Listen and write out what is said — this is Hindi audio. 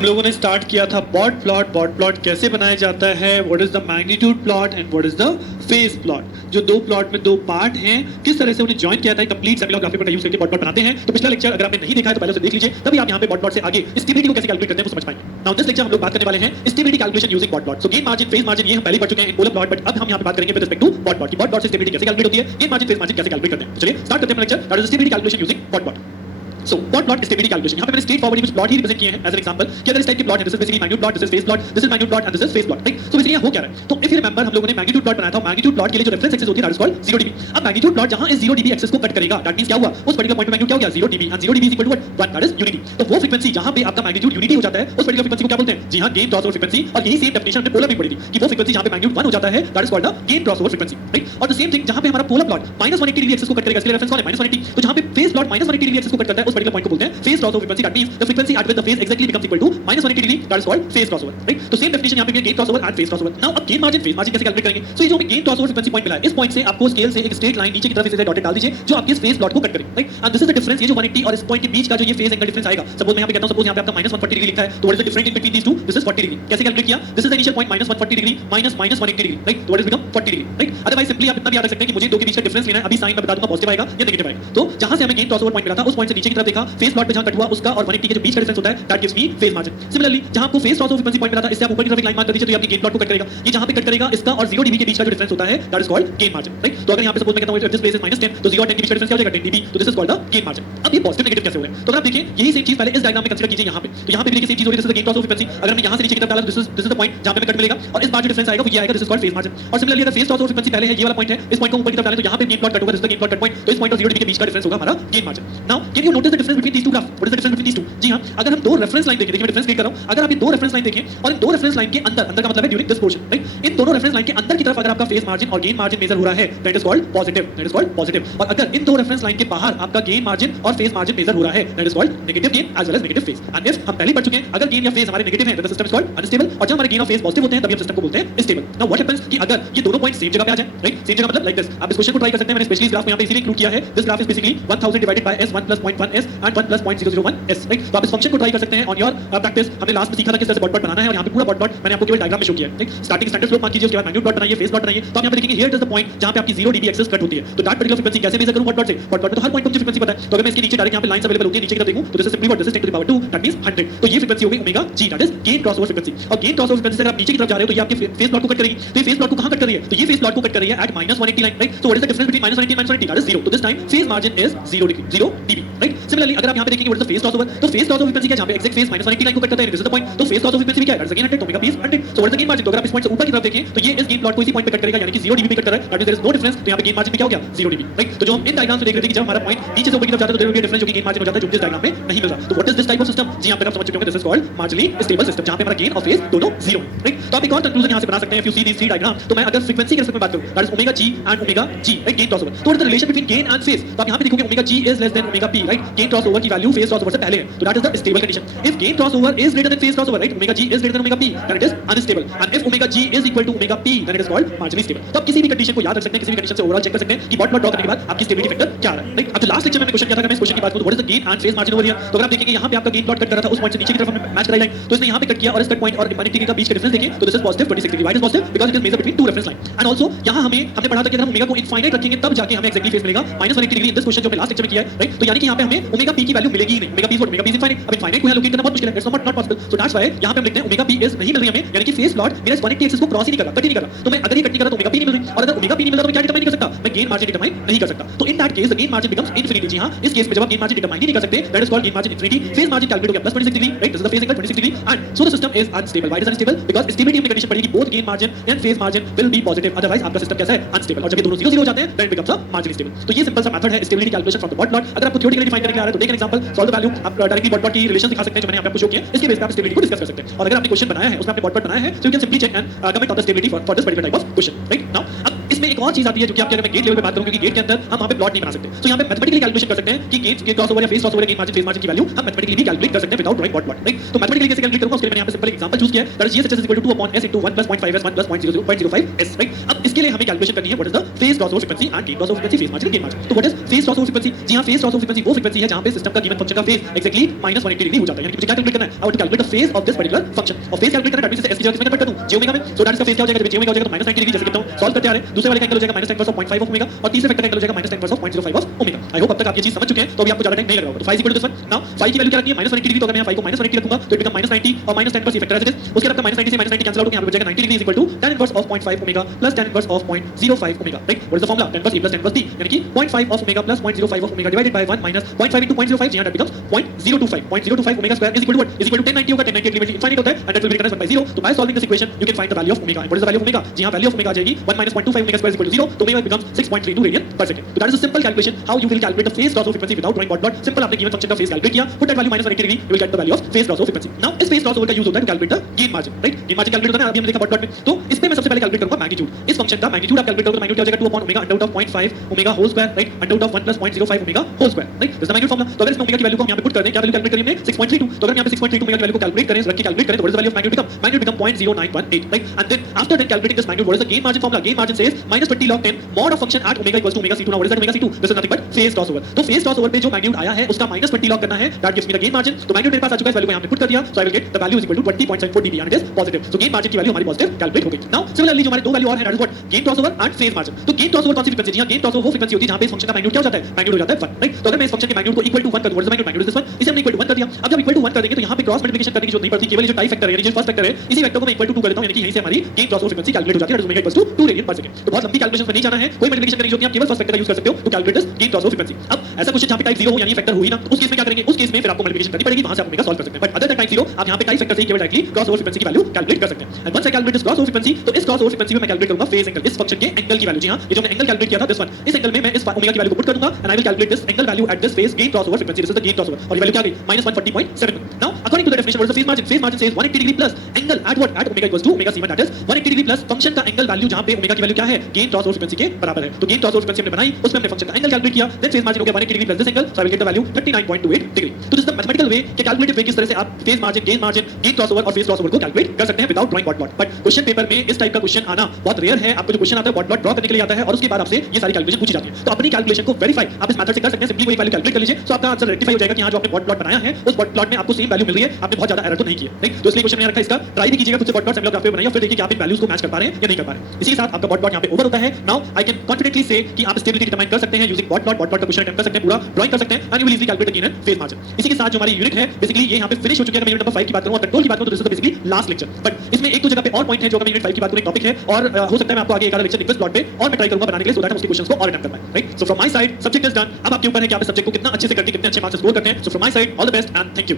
हम लोगों ने स्टार्ट किया था बॉट प्लॉट कैसे बनाया जाता है, what is the magnitude plot and what is the phase plot. जो दो प्लॉट में दो पार्ट हैं, किस तरह से उन्हें जॉइन किया था कंप्लीट सर्कुलर ग्राफिक का यूज करके बॉट प्लॉट बनाते हैं। तो पिछला लेक्चर अगर आपने नहीं देखा है तो पहले से देख लीजिए, तभी आप यहाँ पे बॉट प्लॉट से आगे स्टेबिलिटी को कैसे कैलकुलेट करते हैं वो समझ पाएंगे। नाउ दिस लेक्चर हम लोग बात करने वाले हैं stability calculation using bot plot. So gain margin, phase margin ये हम पहले पढ़ चुके हैं इन पोलर प्लॉट, बट अब हम यहाँ पे बात करेंगे with respect to bode plot की बॉट प्लॉट से स्टेबिलिटी कैसे कैलकुलेट होती है, गेन मार्जिन, फेज मार्जिन कैसे कैलकुलेट करते हैं। चलिए स्टार्ट करते हैं lecture, that is stability calculation using bot plot. So bot plot stability calculation, यहाँ पे मैंने स्ट्रेट फॉरवर्ड कुछ प्लॉट ही रिप्रेजेंट किए हैं एज एन एग्जांपल कि अगर इस टाइप के प्लॉट है, this is basically magnitude plot, this is phase plot, this is magnitude plot and this is phase plot, right. So basically हो क्या रहा है, तो इफ यू रिमेंबर हम लोगों ने मैग्नीट्यूड प्लॉट बनाया था, मैग्नीट्यूड प्लॉट के लिए जो रेफरेंस एक्सिस होती है दैट इज कॉल्ड 0 dB। अब मैग्नीट्यूड प्लॉट जहां इस 0 dB एक्सिस को कट करेगा, दैट मींस क्या हुआ, उस पर्टिकुलर पॉइंट पे मैग्नीट्यूड क्या हो गया 0 dB and 0 dB is equal to what, that is unity. तो वो फ्रीक्वेंसी जहां पे आपका मैग्नीट्यूड यूनिटी हो जाता है, उस पर्टिकुलर फ्रीक्वेंसी को क्या बोलते हैं, जी हां, गेन क्रॉसओवर फ्रीक्वेंसी। और यही सेम डेफिनेशन हमने पोलर में पढ़ी थी कि वो फ्रीक्वेंसी जहां पे मैग्नीट्यूड 1 हो जाता है that is called the gain crossover frequency, right. और द सेम थिंग जहां पे हमारा पोलर प्लॉट -180 dB एक्सिस को कट करेगा, इसके लिए रेफरेंस कौन है, -180। तो जहां पे फेज प्लॉट -180 dB एक्सिस को कट करता है, उस पर्टिकुलर पॉइंट को बोलते हैं phase crossover frequency. That means the frequency at which the phase exactly becomes equal to -180 degree, that is called phase crossover, right। तो सेम डेफिनेशन यहां पे भी gain crossover and phase crossover। now अब gain margin, phase margin कैसे कैलकुलेट करेंगे। सो ये जो हमें gain crossover frequency पॉइंट मिला है, इस पॉइंट से आपको स्केल से एक स्ट्रेट लाइन नीचे की तरफ इसे डॉटेड डाल दीजिए जो आपके फेज प्लॉट को कट करे, right. And this is the difference, ये जो 180 और इस पॉइंट के बीच का जो ये फेज एंगल डिफरेंस आएगा, सपोज मैं यहां पे कहता हूं, सपोज यहां पे आपका -140 डिग्री लिखा है, तो what is the difference in between these two, this is 40 degree. कैसे कैलकुलेट किया, this is the initial point -140 degree minus -180 degree, right. तो what is become 40 degree, right. Otherwise simply आप इतना भी याद रख सकते हैं कि मुझे दो के बीच का डिफरेंस लेना है, अभी साइन में बता दूंगा पॉजिटिव आएगा या नेगेटिव आएगा। तो जहां से हमें गेन क्रॉसओवर पॉइंट मिला था, उस पॉइंट से नीचे की तरफ देखा, फेज प्लॉट पे जहां कट हुआ उसका और 180 के जो बीच का डिफरेंस होता है that gives me phase margin. Similarly जहां आपको फेज क्रॉसओवर फ्रीक्वेंसी पॉइंट मिला था, इससे आप ऊपर की तरफ एक लाइन मार्क कर दीजिए तो ये आपकी गेन प्लॉट को कट करेगा। ये जहां पे कट करेगा इसका और 0 dB के बीच का जो डिफरेंस होता है that is called gain margin, right. तो अगर यहां पे सपोज मैं कहता हूं दिस प्लेस इज -10 तो 0 और 10 के बीच का डिफरेंस क्या हो जाएगा 10 dB, तो this is called the gain margin. अब ये पॉजिटिव नेगेटिव कैसे हो गए, तो अगर आप देखिए यही सेम चीज पहले इस डायग्राम में कंसीडर कीजिए यहां पे, तो यहां पे भी देखिए सेम चीज हो रही है, this is the gain crossover frequency. अगर मैं यहां से नीचे की तरफ डाला, दिस इज द पॉइंट जहां पे हमें कट मिलेगा और इस बार जो डिफरेंस आएगा वो ये आएगा, this is called phase margin. और सिमिलरली अगर फेज क्रॉसओवर फ्रीक्वेंसी पहले है, ये वाला पॉइंट है, इस पॉइंट को ऊपर की तरफ डालें तो यहां पे गेन प्लॉट कट होगा, this is the gain plot cut point. तो इस पॉइंट और 0 dB के बीच का डिफरेंस होगा हमारा gain margin. Now can you notice the difference between these two graph, what is the difference between these two. जी हां, अगर हम दो रेफरेंस लाइन देखें, देखिए मैं डिफरेंस क्रिएट कर रहा हूं, अगर आप ये दो रेफरेंस लाइन देखें और इन दो रेफरेंस लाइन के अंदर, अंदर का मतलब है ड्यूरिंग दिस पोर्शन, राइट। इन दोनों रेफरेंस लाइन के अंदर की तरफ अगर आपका फेज मार्जिन और गेन मार्जिन मेजर हो रहा है that is called positive, that is called positive. और अगर इन दो रेफरेंस लाइन के बाहर आपका गेन मार्जिन और फेज मार्जिन मेजर हो रहा है that is called negative gain as well as negative phase. And if हम पहले पढ़ चुके हैं, अगर गेन या फेज हमारे नेगेटिव है तो the system is called unstable, और जब हमारे गेन और फेज पॉजिटिव होते हैं तभी हम सिस्टम को बोलते हैं स्टेबल। नाउ व्हाट हैपेंस कि अगर ये दोनों पॉइंट सेम जगह पे आ जाए, राइट, सेम जगह मतलब लाइक दिस, आप इस क्वेश्चन को ट्राई कर सकते हैं। मैंने स्पेशली इस ग्राफ को यहां पे इसीलिए इंक्लूड किया है, this graph is basically 1000 divided by s 1 + 0.1s and 1 + 0.001s, right. तो आप इस फंक्शन को ट्राई कर सकते हैं ऑन योर प्रैक्टिस। हमने लास्ट में सीखा था किस तरह से बॉट प्लॉट बनाना है और यहां पे पूरा बॉट प्लॉट मैंने आपको केवल डायग्राम में शो किया है, right. Starting standard slope mark कीजिए, उसके बाद मैग्नीट्यूड प्लॉट बनाइए, फेज प्लॉट बनाइए। तो आप यहां पे देखेंगे हियर इज द पॉइंट जहां पे आपकी 0 dB एक्सिस कट होती है, तो दैट पर्टिकुलर फ्रीक्वेंसी कैसे मेजर करूं बॉट प्लॉट से। बॉट प्लॉट में तो हर पॉइंट को मुझे फ्रीक्वेंसी पता है, तो अगर मैं इसके नीचे डायरेक्ट यहां पे लाइंस अवेलेबल होती है, नीचे की तरफ देखूं तो this is simply what, this is 10 to the power 2 that means 100। तो ये फ्रीक्वेंसी हो गई omega g, that is gain crossover frequency. और गेन क्रॉसओवर फ्रीक्वेंसी से अगर आप नीचे की तरफ जा रहे हो तो ये आपके फेज प्लॉट को कट करेगी। तो ये फेज प्लॉट को कहां कट कर रही है, तो ये फेज प्लॉट को कट कर रही है at -180 line, right. So what is the difference between -180 and -180, that is 0। तो this time phase margin is 0 dB, right. Similarly अगर आप यहां पे देखेंगे what is the phase crossover, तो फेज क्रॉसओवर फ्रीक्वेंसी क्या है, जहां पे एग्जैक्ट फेज -180 लाइन को कट करता है, दिस इज द पॉइंट। तो फेज क्रॉसओवर फ्रीक्वेंसी भी क्या है, दैट इज अगेन 100, तो omega p is 100। So what is the gain margin, तो अगर आप इस पॉइंट से ऊपर की तरफ देखें तो ये इस गेन प्लॉट को इसी पॉइंट पे कट करेगा, यानी कि 0 dB पे कट कर रहा है, that means there is no difference. तो यहां पे गेन मार्जिन में क्या हो गया 0 dB, राइट। तो जो हम इन डायग्राम से देख रहे थे कि जब हमारा पॉइंट नीचे से ऊपर की तरफ जाता है तो देयर विल बी डिफरेंस जो कि गेन मार्जिन हो जाता है, जो इस डायग्राम में नहीं मिल रहा। तो what is this type of system, जी यहां पे आप समझ चुके होंगे, this is called marginally stable system, जहां पे हमारा गेन और फेज दोनों 0, राइट। तो आप एक और कंक्लूजन यहां से बना सकते हैं, if you see this three diagram. तो मैं अगर फ्रीक्वेंसी के रिस्पेक्ट में बात करूं that is omega g and omega g, right, gain crossover. तो what is the relation between gain and phase, तो आप यहां पे देखोगे omega g is less than omega p, right. Gain crossover की वैल्यू फेज क्रॉसओवर से पहले है, तो that is the stable condition. If gain crossover is greater than phase crossover, right, omega g is greater than omega p, then it is unstable, and if omega g is equal to omega p then it is called marginally stable। तो आप किसी भी कंडीशन को याद रख सकते हैं, किसी भी कंडीशन से ओवरऑल चेक कर सकते हैं कि बॉट प्लॉट ड्रॉ करने के बाद आपकी स्टेबिलिटी फैक्टर क्या आ रहा है, राइट। अब जो लास्ट लेक्चर में मैंने क्वेश्चन किया था, मैं इस क्वेश्चन की बात करूं, what is the gain and phase margin over here. तो अगर आप देखेंगे यहां पे आपका गेन प्लॉट कट कर रहा था, उस पॉइंट से नीचे की तरफ हमने मैच कराई लाइन, तो इसने यहां पे कट किया और इस कट पॉइंट और 180 डिग्री का बीच का डिफरेंस देखिए, तो this is positive 26 degree. Why is positive, because it is major between two reference line. And also यहां हमने पढ़ा था कि अगर हम ओमेगा को इनफाइनाइट रखेंगे तब जाके हमें एक्जेक्टली फेज मिलेगा -180 डिग्री इन दिस क्वेश्चन जो हमने लास्ट लेक्चर में किया है, राइट। तो यानी कि यहां पे हमें ओमेगा p की वैल्यू मिलेगी ही नहीं, omega p is what, omega p is infinite. अब इनफाइनाइट को यहां लोकेट करना बहुत मुश्किल है, it's not possible. So that's why यहां पे हम लिखते हैं ओमेगा p इज नहीं मिल रही हमें, यानी कि फेज प्लॉट मेरा 180 एक्सिस को क्रॉस ही नहीं कर रहा, कट ही नहीं कर रहा। तो मैं अगर ये कट नहीं कर रहा तो ओमेगा p नहीं मिल रही, और अगर ओमेगा p नहीं मिल रहा तो मैं क्या डिटरमाइन नहीं कर सकता, मैं गेन मार्जिन डिटरमाइन नहीं कर सकता। तो in that case the gain margin becomes infinity. जी हां, इस केस में जब आप गेन मार्जिन डिटरमाइन ही नहीं कर सकते that is called gain margin infinity. Phase margin calculate हो गया +26 degree, right, this is the phase angle 26 degree, and so the system is unstable. Why is unstable, because stability हमने कंडीशन पढ़ी कि both gain margin and phase margin will be positive, otherwise आपका सिस्टम कैसा है, अनस्टेबल। और जब ये दोनों 0 0 हो जाते हैं then it becomes a marginally stable. तो ये सिंपल सा मेथड है stability calculation from the bode plot. अगर आपको थ्योरेटिकली डिफाइन करने के लिए आ रहा है तो देखें एग्जांपल, सॉल्व द वैल्यू, आप डायरेक्टली बॉट प्लॉट की रिलेशन दिखा सकते हैं जो मैंने यहां पे आपको शो किया है, इसके बेस पे आप स्टेबिलिटी को डिस्कस कर सकते हैं। और अगर आपने क्वेश्चन बनाया है उसमें आपने बॉट प्लॉट बनाया है, so you can simply check and comment on the stability for this particular type of question, right। now अब इस इसमें एक और चीज आती है जो कि आपके अगर मैं गेट लेवल पे बात करूं, क्योंकि गेट के अंदर हम वहां पे प्लॉट नहीं बना सकते, तो यहाँ पे मैथमेटिकली कैलकुलेशन कर सकते हैं कि गेट क्रॉसओवर या फेस क्रॉसओवर या गेट मार्जिन की वैल्यू हम मैथमेटिकली भी कैलकुलेट कर सकते हैं without drawing dot plot, right? तो मैथमेटिकली कैसे कैलकुलेट करूंगा उसके लिए मैंने यहाँ पे सिंपल एग्जांपल चूज किया है, that is g such as 2 upon s into 1 plus 0.5s 1 plus 0.05s, right? अब इसके लिए हमें कैलकुलेशन करनी है what is the phase crossover frequency and gain crossover frequency, phase margin gain margin. तो what is phase crossover frequency? जी हां, फेस क्रॉसओवर फ्रीक्वेंसी वो फ्रीक्वेंसी है जहां पे सिस्टम का गिवन फंक्शन का फेस एक्जेक्टली -180 डिग्री हो जाता है। यानी कि मुझे क्या कैलकुलेट करना है? I want to calculate the phase of this particular function, और फेस कैलकुलेट करना है दैट मींस s की जगह किसमें कन्वर्ट कर दूं? j ओमेगा में। सो दैट इसका फेस क्या हो जाएगा? जब j ओमेगा हो जाएगा तो -90 डिग्री, जैसे कहता हूं सॉल्व करते आ रहे हैं। दूसरे वाले का एंगल हो जाएगा -10 इनवर्स ऑफ 0.5 ऑफ ओमेगा, और तीसरे फैक्टर का एंगल हो जाएगा -10 inverse of 0.05 of omega. I hope अब तक आप ये चीज समझ चुके हैं, तो अभी आपको ज्यादा टाइम नहीं लग रहा होगा। तो phi equal to this one. Now phi की वैल्यू क्या रखनी है? -180 डिग्री, तो अगर मैं यहां phi को -180 रखूंगा तो इट बिकम -90 और -10 पर ये फैक्टर एज इट इज। उसके बाद आपका -90 से -90 कैंसिल आउट होकर यहां पे बचेगा 90 degree is equal to tan inverse of 0.5 omega plus tan inverse of 0.05 omega, right? What is the formula? tan inverse a plus tan inverse b, यानी कि 0.5 of omega plus 0.05 of omega divided by 1 minus 0.5 into 0.05, यहां that becomes 0.025 0.025 omega square is equal to what? Is equal to 1090 होगा, 1090 अल्टीमेटली इनफाइनाइट होता है and that will be written as 1 by 0। तो by solving this equation you can find the value of omega. What is the value of omega? जी हां, वैल्यू ऑफ ओमेगा आ जाएगी 1 minus 0.25 omega square is equal to 0, तो ओमेगा बिकम्स 6.32 रेडियन पर सेकंड। तो that is a simple calculation how you will calculate the phase crossover frequency without drawing dot dot. Simple, आपने गिवन फंक्शन का फेस कैलकुलेट किया, put that value -180 degree, you will get the value of phase crossover frequency. Now इस फेस क्रॉसओवर का यूज होता है to calculate the gain margin, right? Gain margin calculate होता है, अभी हमने देखा डॉट में। तो इस पे मैं सबसे पहले कैलकुलेट करूंगा मैग्नीट्यूड। इस फंक्शन का मैग्नीट्यूड आप कैलकुलेट करोगे, मैग्नीट्यूड क्या हो जाएगा? 2 upon omega under root of 0.5 omega whole square, right? Under root of 1 plus 0.05 omega whole square, right? This is the magnitude formula. तो अगर इसमें ओमेगा की वैल्यू को हम यहां पे पुट कर दें, क्या वैल्यू कैलकुलेट करेंगे? 6.32। तो अगर हम यहां पे 6.32 ओमेगा की वैल्यू को कैलकुलेट करें, रख के कैलकुलेट करें, तो what is the value of magnitude become? Magnitude become 0.0918, right? And then after that calculating this magnitude, what is the gain margin formula? Gain margin says -20 log 10 mod of function at omega equals to omega c2। Now what is that omega c2? This is nothing but face crossover. तो फेस क्रॉसओवर पे जो मैग्नीट्यूड आया है उसका -20 log करना है, that gives me the gain margin. तो मैग्नीट्यूड मेरे पास आ चुका है, वैल्यू को यहां पे पुट कर दिया, so I will get the value is equal to 20.74 dB and it is positive. So gain margin की वैल्यू हमारी पॉजिटिव कैलकुलेट हो गई। नाउ सिमिलरली जो हमारे दो वैल्यू और है, that is what? Gain crossover and face margin. तो गेन क्रॉसओवर कौन सी फ्रीक्वेंसी? जी हां, गेन क्रॉसओवर वो फ्रीक्वेंसी होती है जहां पे इस फंक्शन का मैग्नीट्यूड क्या हो जाता है? मैग्नीट्यूड हो जाता है 1, राइट? तो अगर मैं इस फंक्शन के मैग्नीट्यूड को इक्वल टू 1 कर दूं, what is the magnitude? Magnitude is this one. इसे हमने इक्वल टू 1 कर दिया। अब जब इक्वल टू 1 कर देंगे तो यहां पे क्रॉस मल्टीप्लिकेशन करने की जरूरत नहीं पड़ती, केवल ये जो टाई फैक्टर है, यानी जो फर्स्ट फैक्टर है, इसी वेक्टर को मैं इक्वल टू 2 कर देता हूं, यानी कि यहीं से हमारी गेन क्रॉसओवर फ्रीक्वेंसी कैलकुलेट हो जाती है, that is omega equals to 2 radian पर सेकंड। तो बहुत लंबी कैलकुलेशन में नहीं जाना है, कोई मल्टीप्लिकेशन करने की जरूरत नहीं, आप केवल फर्स्ट फैक्टर का यूज कर सकते हो to calculate this gain crossover frequency. अब ऐसा क्वेश्चन जहां पे टाइप 0 हो, यानी फैक्टर हो ही ना, तो उस केस में क्या करेंगे? उस केस में फिर आपको मल्टीप्लिकेशन करनी पड़ेगी, वहां से आप ओमेगा सॉल्व कर सकते हैं। बट अदर दैन टाइप 0 आप यहां पे टाइप फैक्टर से केवल डायरेक्टली क्रॉसओवर फ्रीक्वेंसी की वैल्यू कैलकुलेट कर सकते हैं। And once I calculate this crossover frequency, तो इस क्रॉसओवर फ्रीक्वेंसी में मैं कैलकुलेट करूंगा फेस एंगल, इस फंक्शन के एंगल की वैल्यू। जी हां, ये जो मैं एंगल कैलकुलेट किया था दिस वन, इस एंगल में मैं इस ओमेगा की वैल्यू को पुट करूंगा and I will calculate this angle value at this phase gain crossover frequency. This is the gain crossover, और ये वैल्यू क्या आ गई? -140.7। Now according to the definition, what is the phase margin? Phase margin says 180 degree plus angle at what? At omega equals to omega c1, that is 180 degree plus function का एंगल वैल्यू जहां पे ओमेगा की वैल्यू क्या है? गेन क्रॉसओवर फ्रीक्वेंसी के बराबर है। तो गेन क्रॉसओवर फ्रीक्वेंसी हमने बनाई, उसमें हमने फंक्शन का एंगल कैलकुलेट किया, देन फेस मार्जिन हो गया 180 degree plus this angle, so I will get the value 39.28 degree. तो दिस इज द मैथमेटिकल वे कि कैलकुलेटिव वे किस तरह से आप फेस मार्जिन, गेन क्रॉसओवर और फेस क्रॉसओवर को कैलकुलेट कर सकते हैं without drawing dot plot. But question paper में इस टाइप का क्वेश्चन आना बहुत रेयर है। आपको जो क्वेश्चन आता है डॉट प्लॉट ड्रॉ करने के लिए आता है, और उसके बाद आपसे ये सारी कैलकुलेशन पूछी जाती है। तो अपनी कैलकुलेशन को वेरीफाई आप इस मेथड से कर सकते हैं। सिंपली वही वैल्यू कैलकुलेट कर लीजिए, सो आपका आंसर रेक्टिफाई हो जाएगा कि हां जो आपने डॉट प्लॉट बनाया है उस डॉट प्लॉट में आपको सेम वैल्यू मिल रही है, आपने बहुत ज्यादा एरर तो नहीं किया, राइट? तो इसलिए क्वेश्चन में रखा, इसका ट्राई भी कीजिएगा, खुद से डॉट प्लॉट सिमिलर ग्राफ पे बनाइए, फिर देखिए कि आप इन वैल्यूज को मैच कर पा रहे हैं या नहीं कर पा रहे हैं। इसी के साथ आपका डॉट प्लॉट यहां पे ओवर होता है। नाउ आई कैन कॉन्फिडेंटली से कि आप स्टेबिलिटी डिटरमाइन कर सकते हैं यूजिंग डॉट प्लॉट का क्वेश्चन अटेम्प्ट कर सकते हैं, पूरा ड्राइंग कर सकते हैं and you will easily calculate the gain and face margin. इसी के साथ जो हमारी यूनिट है बेसिकली ये यहां पे फिनिश हो चुकी है। मैं यूनिट नंबर 5 की बात करूं और कंट्रोल की बात करूं तो this is the basically last lecture. But इसमें एक तो जगह पे और पॉइंट है जो मैं यूनिट 5 की बात करूं, एक टॉपिक है, और हो सकता है मैं आपको आगे एक आधा लेक्चर रिक्वेस्ट प्लॉट पे और मैं ट्राई करूंगा बनाने के लिए, सो दैट हम उसके क्वेश्चंस को और अटेम्प्ट कर पाएं, right? So from my side subject is done. अब आपके ऊपर है कि आप इस सब्जेक्ट को कितना अच्छे से करके कितने अच्छे मार्क्स स्कोर करते हैं। So from my side all the best and thank you.